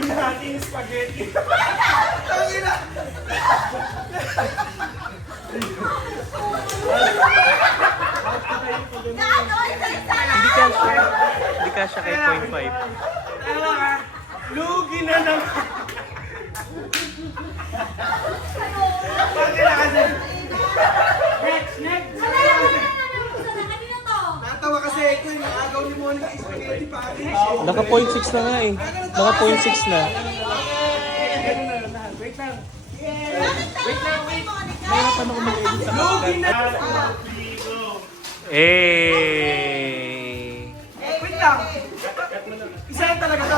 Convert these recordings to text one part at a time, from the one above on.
Inating spaghetti. Tangina! Hindi ka siya kay 0.5. Lugi na naman. Bakit na kasi? Next! Natawa kasi ako yung agaw ni Monica is spaghetti pa. Naka 0.6 na nga eh. Naka 0.6 na. Wait lang. Nahirapan ako mag-edit sa Lugi na! Eh. Wait lang! Isa yan talaga to.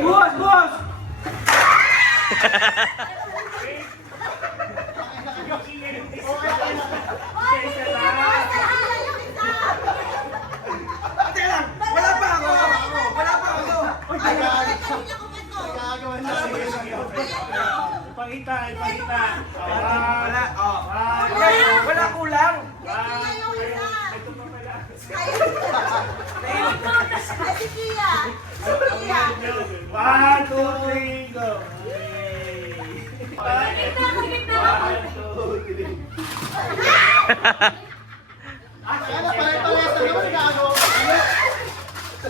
Boss! Boss! Teka lang! Wala pa ako! Wala pa ako! Ipakita! Wala! Oh. Wala kulang! One, two, three, go! One, two, three.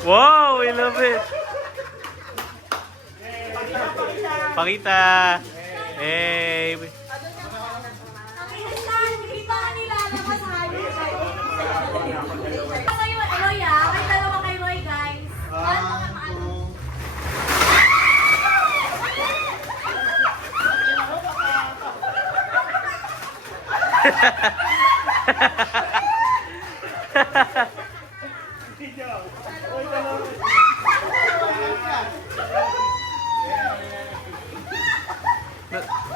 Wow, I love it. Pakita. Eh.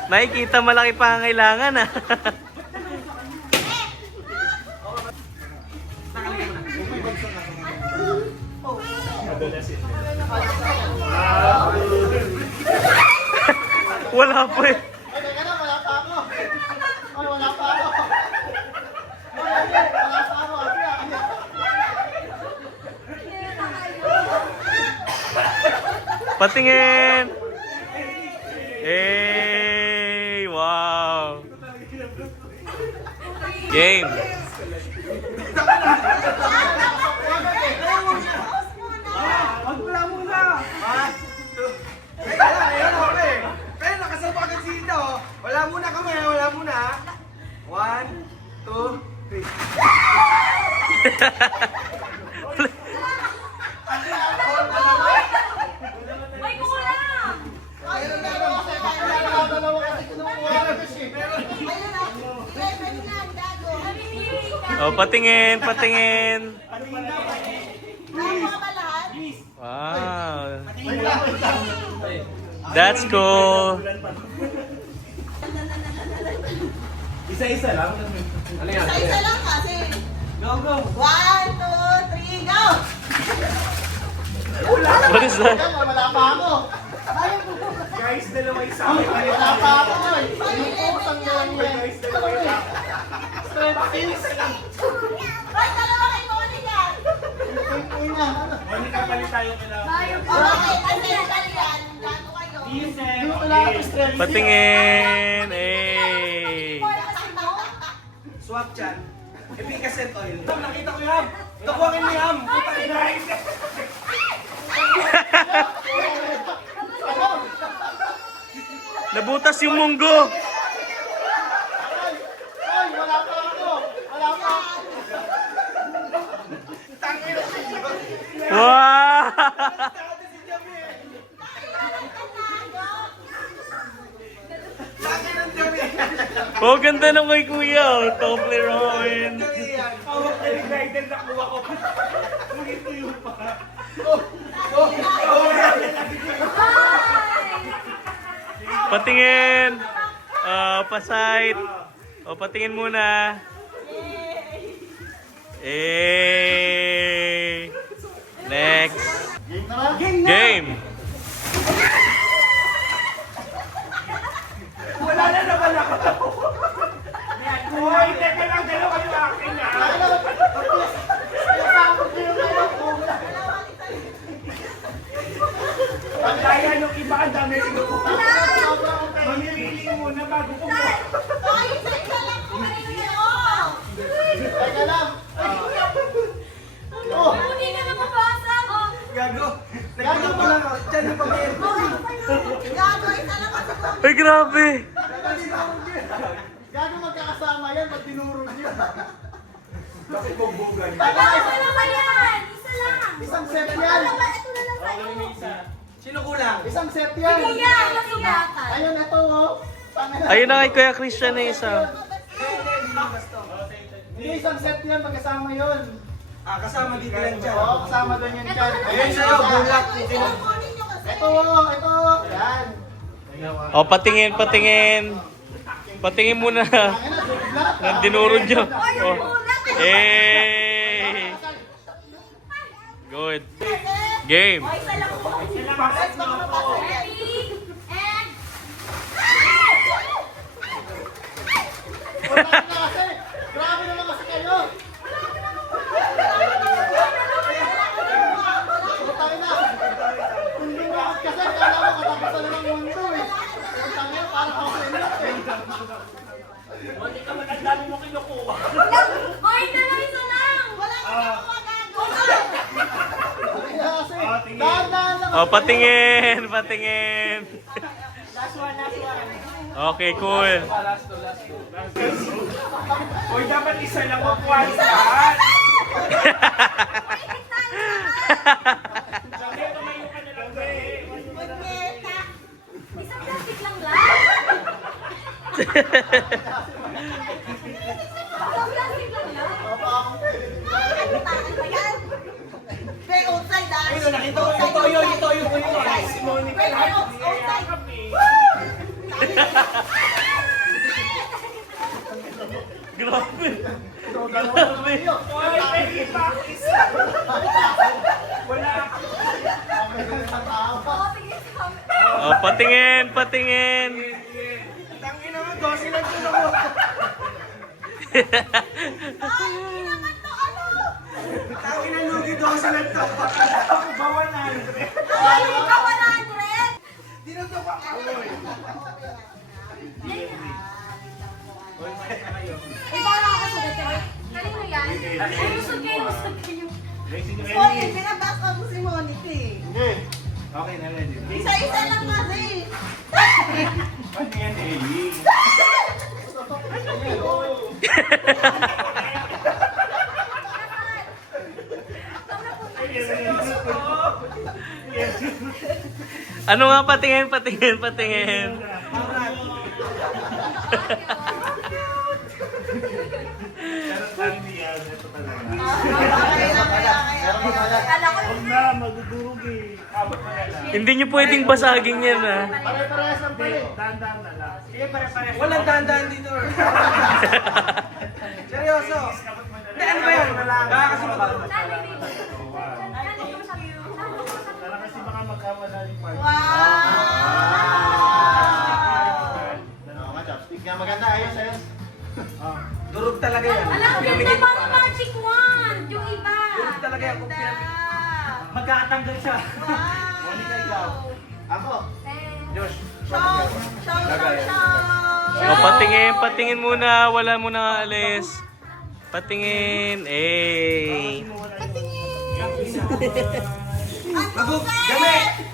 Nakikita malaki pa ang kailangan ah. Wala pa eh. Patingin! Hey! Wow! Game! Wala muna! Teka lang, ayun ako eh. Pero nakasama agad si Ito. Wala muna kami, wala muna. 1, 2, 3. Oh, patingin! Patingin! Wow! That's cool! Isa-isa lang. Isa lang kasi. Go, go! 1, 2, 3, go! What is that? Wala pa ako. Guys, dalawa isa. Wala pa ako. Pag-11 yan. Guys, dalawa isa. Isa lang. Ay, dalawa kayo ko yan. Monica, palit tayo kina. Okay, kasi yan. Gago kayo. Diesel. Patingin! Eh! Swap chan. Efficacent oil. Nakita ko yung ham. Nakuha ni ham. Guys! Nabutas yung munggo! Ay, wala pa ako. Wala pa ako. Wow! Laki ng dami. Oh, ganda ng kay kuya! Oh, Toblerone! Hawak na yung guidance na kuha ko. Ito yung pa. Patingin! Pasite! O, patingin muna! Eh! Next! Game! Wala na naman ako. Hoy, isa lang po kayo. Teka lang. Oh, Hindi na mababasa. Gago. Nagpilo pa lang ako. Diyan yung pamilya. Gago, isa lang kasi po. Ay, grabe. gago magkakasama yan pag tinurog niya. Bakit bugbugan? Wala ba yan? Isa lang. Isang set Ito yan. na lang sa'yo. Sino kulang? Isang set yan. Kuya, masugatan. Ayun, ito oh. Tangina. Ayun na kay Kuya Christian na isa. Hindi, isang set yan. Magkasama yun. Kasama dito yan dyan. Oo, kasama doon yan dyan. Ayun sa'yo, bulat. Kunin nyo kasi. Ito oh, ito. Yan. O, patingin, patingin. Patingin muna. Tangina, bigla. Nang dinurog nyo. Oh. Hey! Good. Game. Hoy, isa lang po. Let's go. Ready? And... Wala ka kasi. Grabe naman kasi kayo. Putang ina. Hindi mo kasi kaya mo katapusan na ng mundo eh. Putang ina, parang ako sa inyo eh. Hoy, dalawa isa lang. Wala ka na gago. Kaya kasi, dahan-dahan lang. O, patingin, patingin. Last one, last one. Okay, cool. Hoy, dapat isa lang makuha lahat. Sabi, tumayo ka na lang, pre. Punyeta. Isang plastic lang lang. Isang plastic lang lang. Ano tayo ba yan? Pre, outside ah. Ayun, nakita ko yung toyo, yung toyo ko yun. Si Monica Pre, lahat. outside. Grabe. Hoy, pwede pa ako isa. Wala ako. Oo, sige, sige. O, patingin, patingin. Tangina mo, 12 lang ito ako. Ay, hindi naman to, ano? Tangina, lugi 12 lang ito. Ako ba 100? Ay, ikaw 100. Dinuto pa ako. Ikaw lang ako sugat. Kanino yan? Ay, usog kayo, usog kayo. Racing Oy, ready. pinabas ako si Monica eh. Hindi. Okay na, ready. Isa-isa lang kasi. Ano yan, Ellie? Ano nga, patingin, patingin, patingin. Charot lang niya. Ito talaga. Kala ko Huwag na, magdudurog eh. Abot na lang. Hindi nyo pwedeng basagin yan, ha? Pare-parehas lang pala eh. Dahan-dahan na lang. Walang dahan-dahan dito. Seryoso. Hindi, ano ba yan? Baka kasi matulog. nanay dito. Nanay ko sa iyo. Kala kasi baka magkawala yung part. Wow! Oo nga, chopstick nga maganda. Ayos, ayos. Durog talaga yan. Alam mo, ganda pa ang magic wand. Yung iba. Durog talaga yan. Ganda. Magkakatanggal siya. Wow! Ako. Josh. Show! Show! Show! Show! O, patingin, patingin muna. Wala mo nang alis. Patingin. Eh. Patingin! Gabit!